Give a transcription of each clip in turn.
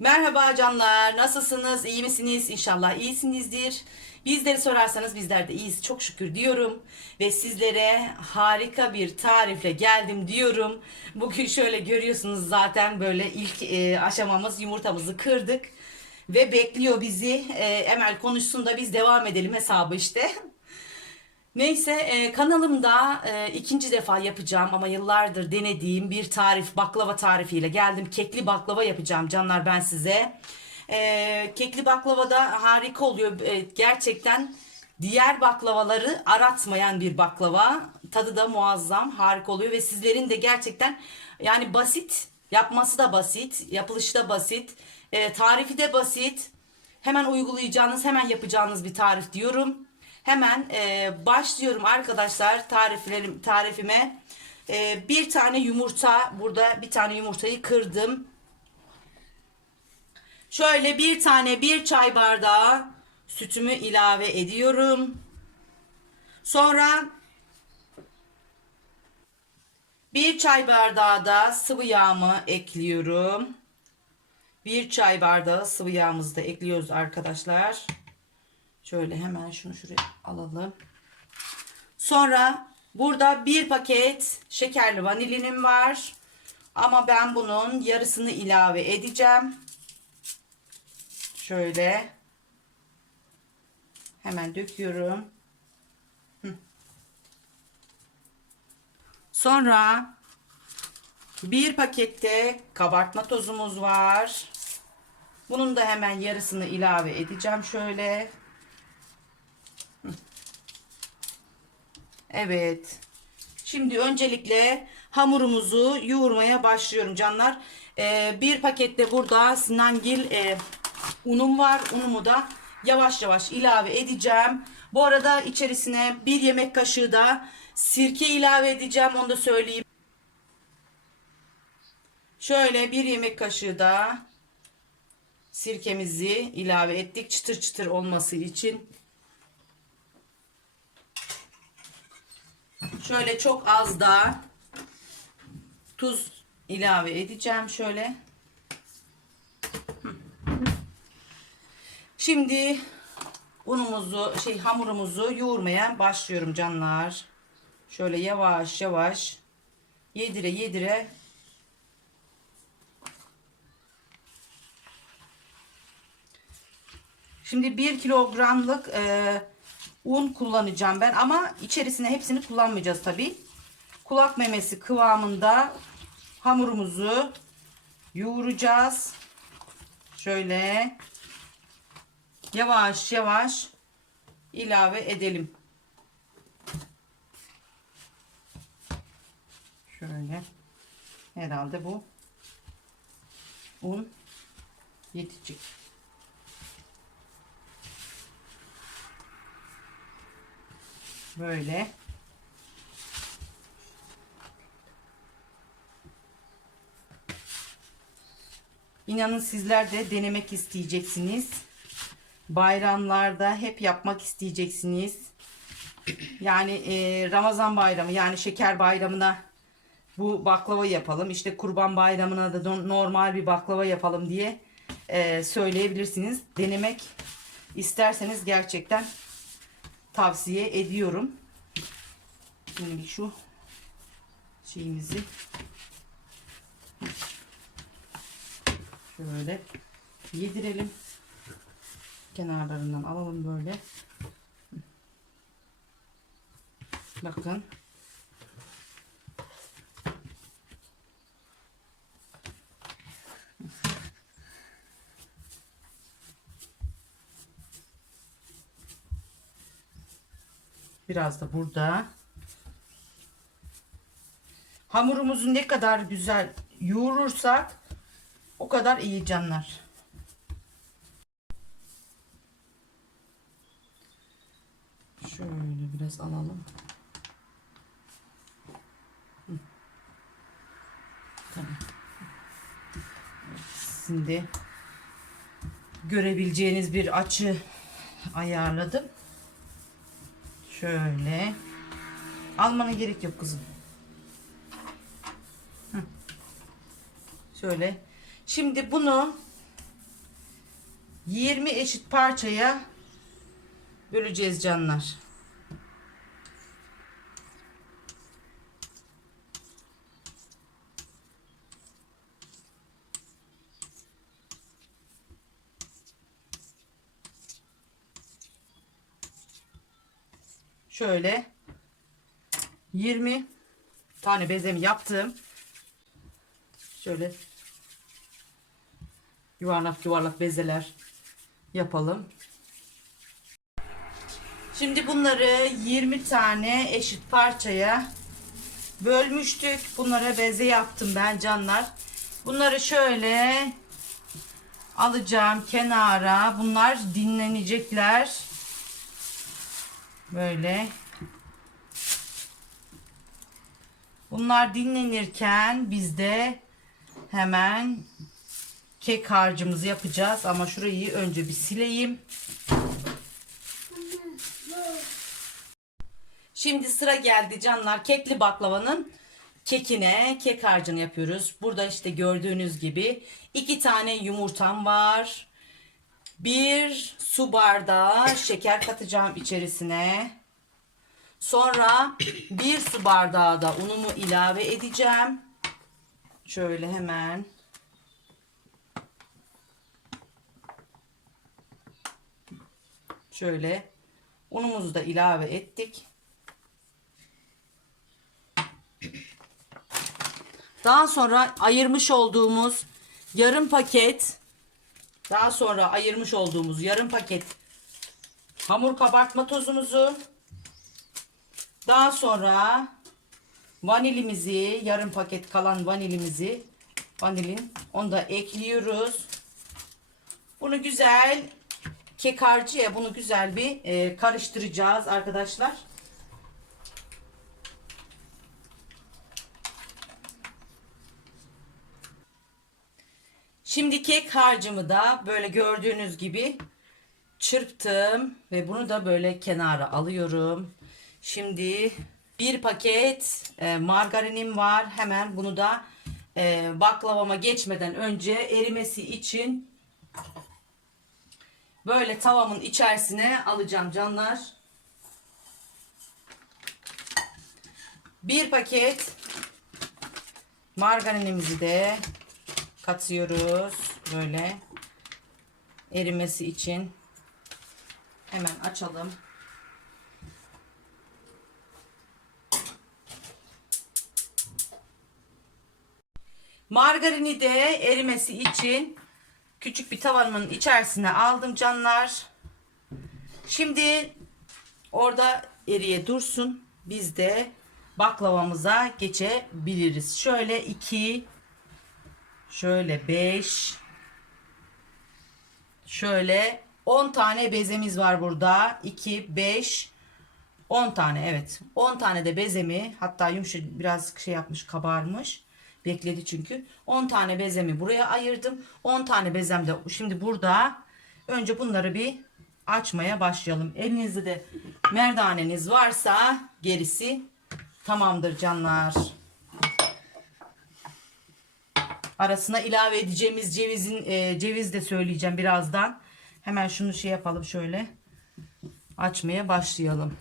Merhaba canlar, nasılsınız, iyi misiniz? İnşallah iyisinizdir. Bizleri sorarsanız bizler de iyiyiz, çok şükür diyorum. Ve sizlere harika bir tarifle geldim diyorum. Bugün şöyle görüyorsunuz zaten böyle ilk e, aşamamız yumurtamızı kırdık. Ve bekliyor bizi. E, Emel konuşsun da biz devam edelim hesabı işte. Neyse e, kanalımda e, ikinci defa yapacağım ama yıllardır denediğim bir tarif baklava tarifiyle geldim. Kekli baklava yapacağım canlar ben size. E, kekli baklava da harika oluyor. E, gerçekten diğer baklavaları aratmayan bir baklava. Tadı da muazzam harika oluyor ve sizlerin de gerçekten yani basit yapması da basit yapılışı da basit e, tarifi de basit. Hemen uygulayacağınız hemen yapacağınız bir tarif diyorum. Hemen e, başlıyorum arkadaşlar tariflerim tarifime. E, bir tane yumurta burada bir tane yumurtayı kırdım. Şöyle bir tane bir çay bardağı sütümü ilave ediyorum. Sonra bir çay bardağı da sıvı yağımı ekliyorum. Bir çay bardağı sıvı yağımızı da ekliyoruz arkadaşlar. Şöyle hemen şunu şuraya alalım. Sonra burada bir paket şekerli vanilinim var. Ama ben bunun yarısını ilave edeceğim. Şöyle. Hemen döküyorum. Sonra bir pakette kabartma tozumuz var. Bunun da hemen yarısını ilave edeceğim şöyle. Evet. Şimdi öncelikle hamurumuzu yoğurmaya başlıyorum canlar. Ee, bir pakette burada Sinangil e, unum var. Unumu da yavaş yavaş ilave edeceğim. Bu arada içerisine bir yemek kaşığı da sirke ilave edeceğim. Onu da söyleyeyim. Şöyle bir yemek kaşığı da sirkemizi ilave ettik. Çıtır çıtır olması için. Şöyle çok az da tuz ilave edeceğim şöyle. Şimdi unumuzu şey hamurumuzu yoğurmaya başlıyorum canlar. Şöyle yavaş yavaş yedire yedire Şimdi 1 kilogramlık e, un kullanacağım ben ama içerisine hepsini kullanmayacağız tabi. Kulak memesi kıvamında hamurumuzu yoğuracağız. Şöyle yavaş yavaş ilave edelim. Şöyle herhalde bu un yetecek. Böyle. İnanın sizler de denemek isteyeceksiniz. Bayramlarda hep yapmak isteyeceksiniz. Yani e, Ramazan bayramı yani şeker bayramına bu baklava yapalım. İşte kurban bayramına da normal bir baklava yapalım diye e, söyleyebilirsiniz. Denemek isterseniz gerçekten tavsiye ediyorum. Şimdi şu şeyimizi şöyle yedirelim. Kenarlarından alalım böyle. Bakın. Biraz da burada. Hamurumuzu ne kadar güzel yoğurursak o kadar iyi canlar. Şöyle biraz alalım. Şimdi görebileceğiniz bir açı ayarladım. Şöyle. Almana gerek yok kızım. Şöyle. Şimdi bunu 20 eşit parçaya böleceğiz canlar. Şöyle 20 tane bezemi yaptım. Şöyle yuvarlak yuvarlak bezeler yapalım. Şimdi bunları 20 tane eşit parçaya bölmüştük. Bunlara beze yaptım ben canlar. Bunları şöyle alacağım kenara. Bunlar dinlenecekler. Böyle. Bunlar dinlenirken biz de hemen kek harcımızı yapacağız. Ama şurayı önce bir sileyim. Şimdi sıra geldi canlar. Kekli baklavanın kekine kek harcını yapıyoruz. Burada işte gördüğünüz gibi iki tane yumurtam var. Bir su bardağı şeker katacağım içerisine. Sonra bir su bardağı da unumu ilave edeceğim. Şöyle hemen. Şöyle unumuzu da ilave ettik. Daha sonra ayırmış olduğumuz yarım paket daha sonra ayırmış olduğumuz yarım paket hamur kabartma tozumuzu daha sonra vanilimizi yarım paket kalan vanilimizi vanilin onu da ekliyoruz. Bunu güzel kek harcıya bunu güzel bir e, karıştıracağız arkadaşlar. Şimdi kek harcımı da böyle gördüğünüz gibi çırptım ve bunu da böyle kenara alıyorum. Şimdi bir paket e, margarinim var. Hemen bunu da e, baklavama geçmeden önce erimesi için böyle tavamın içerisine alacağım canlar. Bir paket margarinimizi de katıyoruz böyle erimesi için. Hemen açalım. Margarini de erimesi için küçük bir tavanın içerisine aldım canlar. Şimdi orada eriye dursun. Biz de baklavamıza geçebiliriz. Şöyle iki Şöyle 5 Şöyle 10 tane bezemiz var burada. 2 5 10 tane evet. 10 tane de bezemi hatta yumuşak biraz şey yapmış kabarmış. Bekledi çünkü. 10 tane bezemi buraya ayırdım. 10 tane bezem de şimdi burada. Önce bunları bir açmaya başlayalım. Elinizde de merdaneniz varsa gerisi tamamdır canlar. Arasına ilave edeceğimiz cevizin e, ceviz de söyleyeceğim birazdan. Hemen şunu şey yapalım şöyle. Açmaya başlayalım.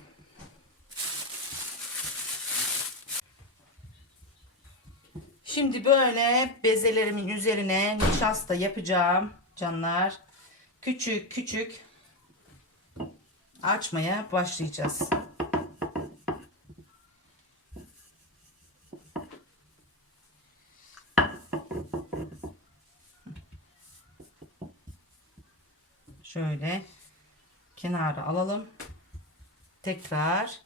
Şimdi böyle bezelerimin üzerine nişasta yapacağım canlar. Küçük küçük açmaya başlayacağız. Şöyle kenara alalım. Tekrar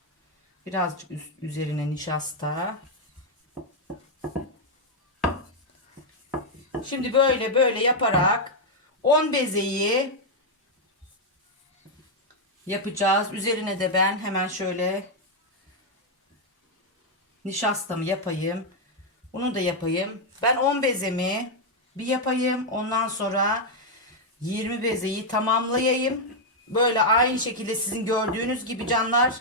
birazcık üst, üzerine nişasta. Şimdi böyle böyle yaparak 10 bezeyi yapacağız. Üzerine de ben hemen şöyle nişastamı yapayım. Bunu da yapayım. Ben 10 bezemi bir yapayım. Ondan sonra 20 bezeyi tamamlayayım. Böyle aynı şekilde sizin gördüğünüz gibi canlar.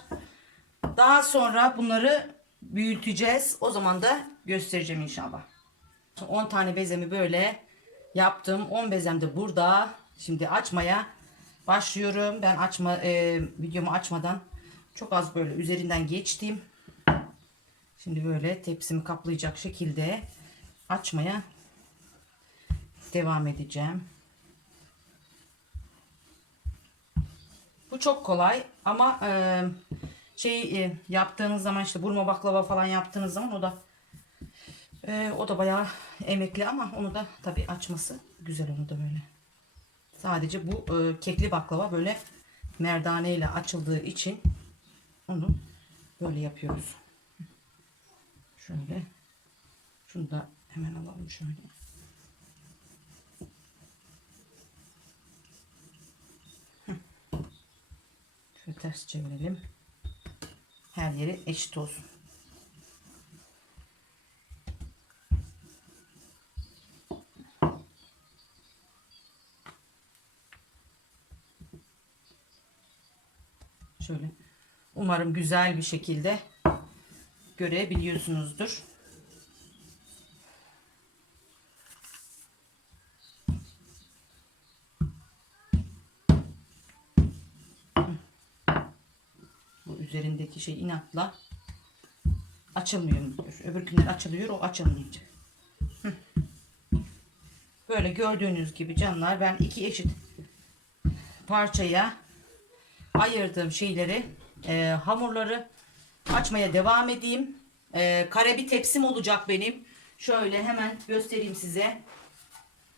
Daha sonra bunları büyüteceğiz. O zaman da göstereceğim inşallah. 10 tane bezemi böyle yaptım. 10 bezem de burada. Şimdi açmaya başlıyorum. Ben açma e, videomu açmadan çok az böyle üzerinden geçtim. Şimdi böyle tepsimi kaplayacak şekilde açmaya devam edeceğim. Bu çok kolay ama e, şey e, yaptığınız zaman işte burma baklava falan yaptığınız zaman o da e, o da bayağı emekli ama onu da tabii açması güzel onu da böyle. Sadece bu e, kekli baklava böyle merdane ile açıldığı için onu böyle yapıyoruz. Şöyle. Şunu da hemen alalım şöyle. Ters çevirelim. Her yeri eşit olsun. Şöyle. Umarım güzel bir şekilde görebiliyorsunuzdur. Bu üzerindeki şey inatla açılmıyor diyor. Öbürkünden açılıyor o açılmayacak. Böyle gördüğünüz gibi canlar ben iki eşit parçaya ayırdığım şeyleri e, hamurları açmaya devam edeyim. E, kare bir tepsim olacak benim. Şöyle hemen göstereyim size.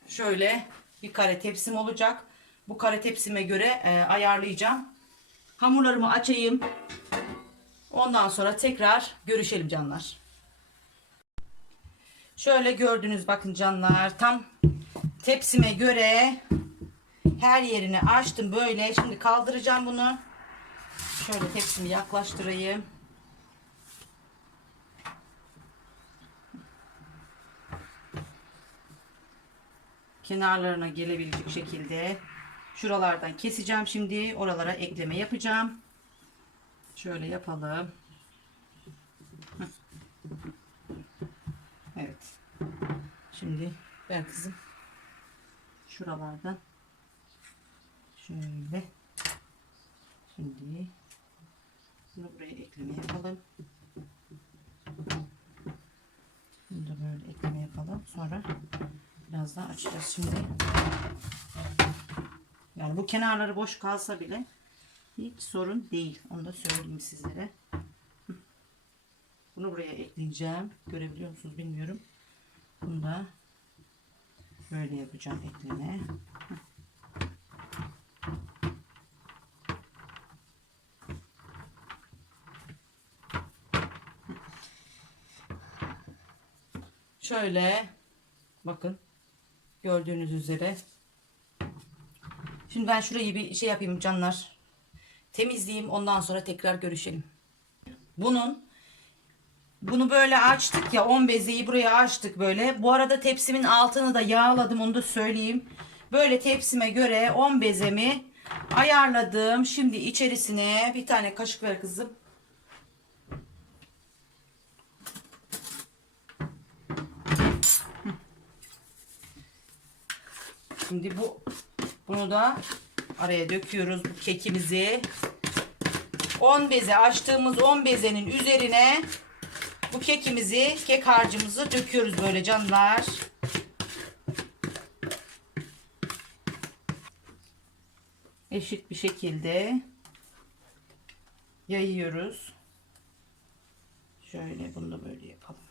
Şöyle bir kare tepsim olacak. Bu kare tepsime göre e, ayarlayacağım. Hamurlarımı açayım. Ondan sonra tekrar görüşelim canlar. Şöyle gördünüz bakın canlar. Tam tepsime göre her yerini açtım böyle. Şimdi kaldıracağım bunu. Şöyle tepsimi yaklaştırayım. Kenarlarına gelebilecek şekilde şuralardan keseceğim şimdi. Oralara ekleme yapacağım. Şöyle yapalım. Evet. Şimdi ben kızım şuralardan şöyle şimdi bunu buraya ekleme yapalım. Bunu da böyle ekleme yapalım. Sonra biraz daha açacağız şimdi. Yani bu kenarları boş kalsa bile hiç sorun değil. Onu da söyleyeyim sizlere. Bunu buraya ekleyeceğim. Görebiliyor musunuz bilmiyorum. Bunu da böyle yapacağım ekleme. Şöyle bakın gördüğünüz üzere. Şimdi ben şurayı bir şey yapayım canlar. Temizleyeyim ondan sonra tekrar görüşelim. Bunun bunu böyle açtık ya 10 bezeyi buraya açtık böyle. Bu arada tepsimin altını da yağladım onu da söyleyeyim. Böyle tepsime göre 10 bezemi ayarladım. Şimdi içerisine bir tane kaşık ver kızım. Şimdi bu bunu da araya döküyoruz bu kekimizi. 10 beze açtığımız 10 bezenin üzerine bu kekimizi, kek harcımızı döküyoruz böyle canlar. Eşit bir şekilde yayıyoruz. Şöyle bunu da böyle yapalım.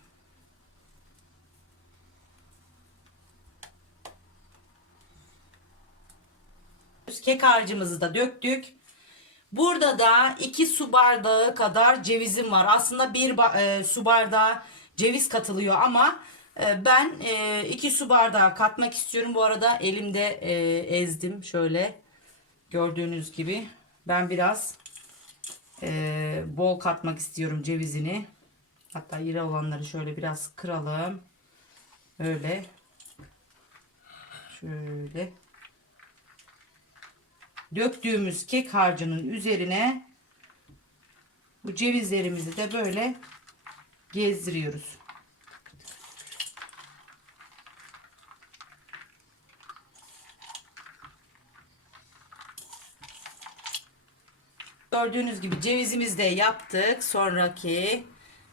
Kek harcımızı da döktük. Burada da 2 su bardağı kadar cevizim var. Aslında 1 e, su bardağı ceviz katılıyor ama e, ben 2 e, su bardağı katmak istiyorum. Bu arada elimde e, ezdim şöyle gördüğünüz gibi. Ben biraz e, bol katmak istiyorum cevizini. Hatta iri olanları şöyle biraz kıralım. Öyle. Şöyle döktüğümüz kek harcının üzerine bu cevizlerimizi de böyle gezdiriyoruz. Gördüğünüz gibi cevizimizi de yaptık. Sonraki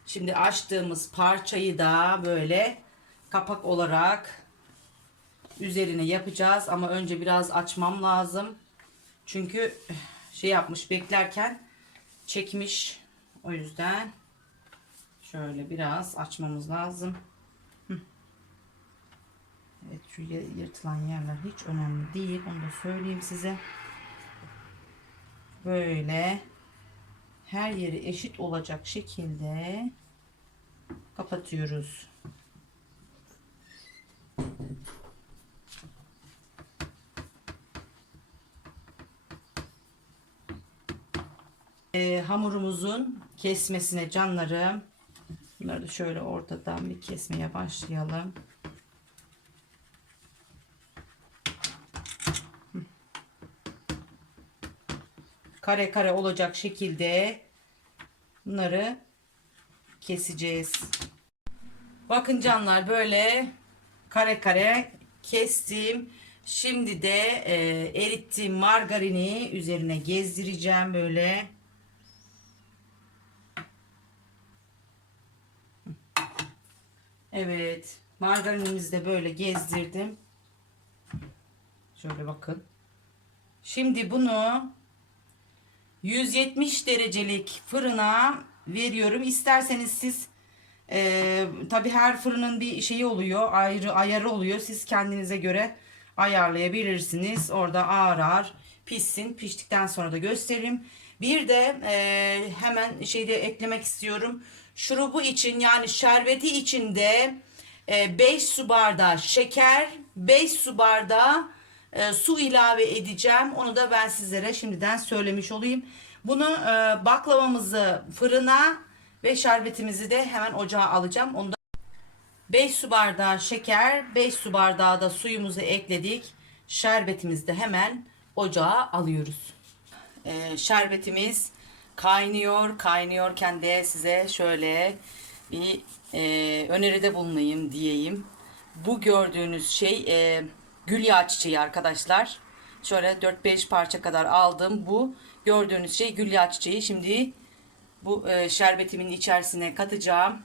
şimdi açtığımız parçayı da böyle kapak olarak üzerine yapacağız. Ama önce biraz açmam lazım. Çünkü şey yapmış beklerken çekmiş. O yüzden şöyle biraz açmamız lazım. Evet şu yırtılan yerler hiç önemli değil. Onu da söyleyeyim size. Böyle her yeri eşit olacak şekilde kapatıyoruz. Ee, hamurumuzun kesmesine canlarım. Bunları da şöyle ortadan bir kesmeye başlayalım. Kare kare olacak şekilde bunları keseceğiz. Bakın canlar böyle kare kare kestim. Şimdi de e, erittiğim margarini üzerine gezdireceğim böyle. Evet. Margarinimizi de böyle gezdirdim. Şöyle bakın. Şimdi bunu 170 derecelik fırına veriyorum. İsterseniz siz e, tabi her fırının bir şeyi oluyor. Ayrı ayarı oluyor. Siz kendinize göre ayarlayabilirsiniz. Orada ağır ağır pişsin. Piştikten sonra da gösteririm. Bir de e, hemen şeyde eklemek istiyorum. Şurubu için yani şerbeti için de 5 su bardağı şeker, 5 su bardağı e, su ilave edeceğim. Onu da ben sizlere şimdiden söylemiş olayım. Bunu e, baklavamızı fırına ve şerbetimizi de hemen ocağa alacağım. Onu da 5 su bardağı şeker, 5 su bardağı da suyumuzu ekledik. Şerbetimizi de hemen ocağa alıyoruz. Ee, şerbetimiz kaynıyor. Kaynıyorken de size şöyle bir e, öneride bulunayım diyeyim. Bu gördüğünüz şey e, gül yağı çiçeği arkadaşlar. Şöyle 4-5 parça kadar aldım. Bu gördüğünüz şey gül yağı çiçeği. Şimdi bu e, şerbetimin içerisine katacağım.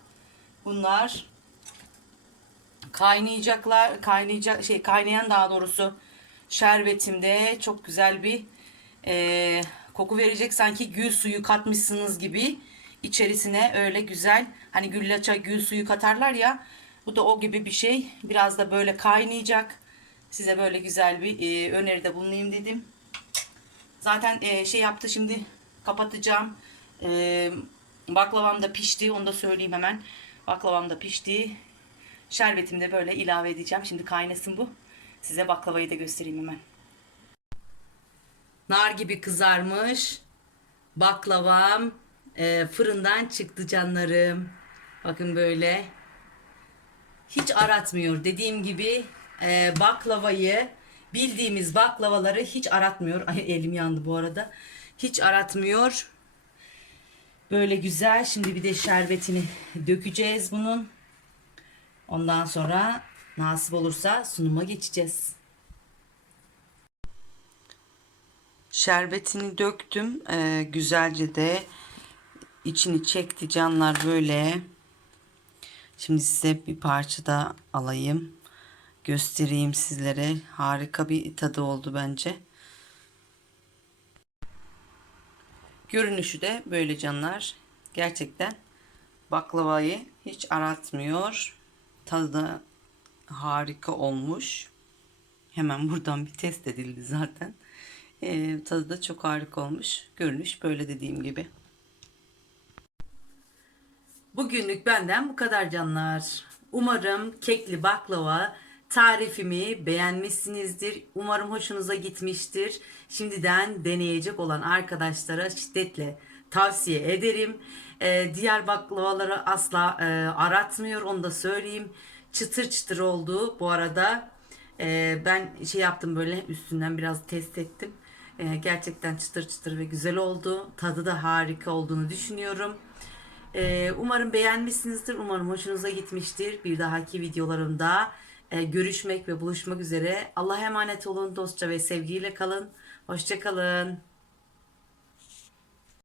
Bunlar kaynayacaklar kaynayacak şey kaynayan daha doğrusu şerbetimde çok güzel bir e, koku verecek sanki gül suyu katmışsınız gibi içerisine öyle güzel hani güllaça gül suyu katarlar ya bu da o gibi bir şey biraz da böyle kaynayacak size böyle güzel bir e, öneride bulunayım dedim zaten e, şey yaptı şimdi kapatacağım e, baklavam da pişti onu da söyleyeyim hemen baklavam da pişti Şerbetimi de böyle ilave edeceğim. Şimdi kaynasın bu. Size baklavayı da göstereyim hemen. Nar gibi kızarmış baklavam e, fırından çıktı canlarım. Bakın böyle. Hiç aratmıyor. Dediğim gibi e, baklavayı bildiğimiz baklavaları hiç aratmıyor. Ay elim yandı bu arada. Hiç aratmıyor. Böyle güzel. Şimdi bir de şerbetini dökeceğiz bunun. Ondan sonra nasip olursa sunuma geçeceğiz. Şerbetini döktüm. Ee, güzelce de içini çekti canlar böyle. Şimdi size bir parça da alayım. Göstereyim sizlere. Harika bir tadı oldu bence. Görünüşü de böyle canlar. Gerçekten baklavayı hiç aratmıyor. Tadı da harika olmuş. Hemen buradan bir test edildi zaten. Ee, tadı da çok harika olmuş. Görünüş böyle dediğim gibi. Bugünlük benden bu kadar canlar. Umarım kekli baklava tarifimi beğenmişsinizdir. Umarım hoşunuza gitmiştir. Şimdiden deneyecek olan arkadaşlara şiddetle tavsiye ederim. Ee, diğer baklavaları asla e, aratmıyor onu da söyleyeyim. Çıtır çıtır oldu bu arada. e, ben şey yaptım böyle üstünden biraz test ettim. E, gerçekten çıtır çıtır ve güzel oldu. Tadı da harika olduğunu düşünüyorum. E, umarım beğenmişsinizdir. Umarım hoşunuza gitmiştir. Bir dahaki videolarımda e, görüşmek ve buluşmak üzere. Allah'a emanet olun. Dostça ve sevgiyle kalın. Hoşçakalın.